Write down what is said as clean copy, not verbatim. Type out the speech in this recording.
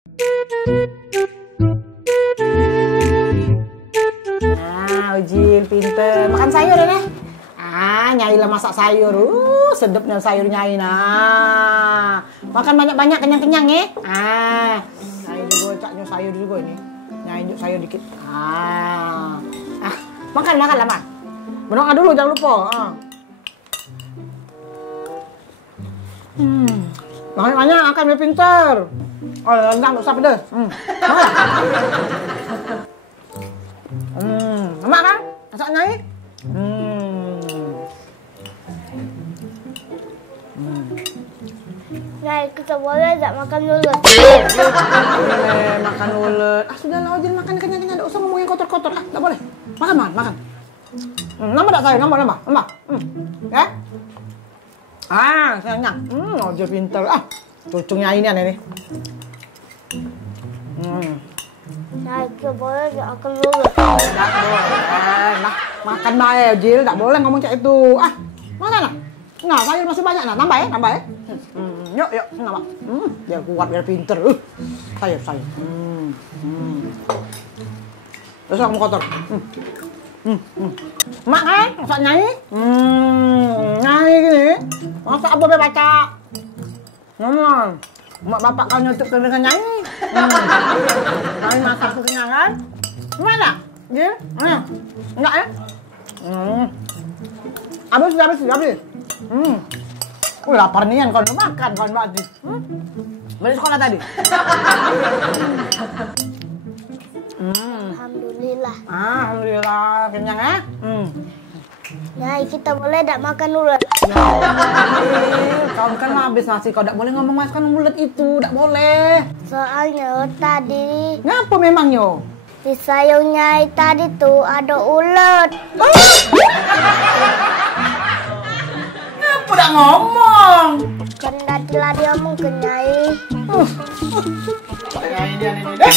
Nah, Ujil pinter. Makan sayur ya, Nek? Nyai lah masak sayur. Sedapnya sayur Nyai. Nah, makan banyak-banyak, kenyang-kenyang ya. Nyai juga caknya sayur juga ini. Nyai juga sayur dikit. Makan lah, Mak. Berdoa dulu, jangan lupa. Banyak-banyak, akan biar pinter. Oh, enggak usah pedes. Emak kan? Masak Nyai? Nyai, kita boleh tak makan ulet? Boleh makan ulet. Sudahlah, Ojil makan kenyang-kenyang. Tidak usah ngomongin kotor-kotor. Tak boleh. Makan. Nambah tak saya? Nambah. Ya? Kenyang. Ojil pinter. Cucu Nyai ini aneh nih. Nyai, kita boleh tak makan ulet? Tak boleh. Makan bae, Ojil. Tak boleh ngomong kayak itu. Makan lah. Nah, sayur masih banyak. Nambah ya. Yuk, nambah. Biar kuat, biar pinter. Sayur. Terus kamu kotor. Mak kan, masak Nyai. Nyai gini. Masak apa baca? Ngomong. Mak bapak kau nyutuk dengan Nyai. Nyai masak kekenyangan. Gimana? Jil? Enggak ya? Habis. Lapar nian kau makan kau mati. Balik sekolah tadi. Alhamdulillah kenyang ya. Nyai, kita boleh tak makan ulet? Kau kan habis nasi, kau tak boleh ngomong makan ulet itu, tak boleh. Soalnya tadi Ngapa memangnya? di sayur Nyai tadi tuh ada ulet. Ngapa tak ngomong? Kan tadi lah dia ngomong ke Nyai. Nyai dia ini deh.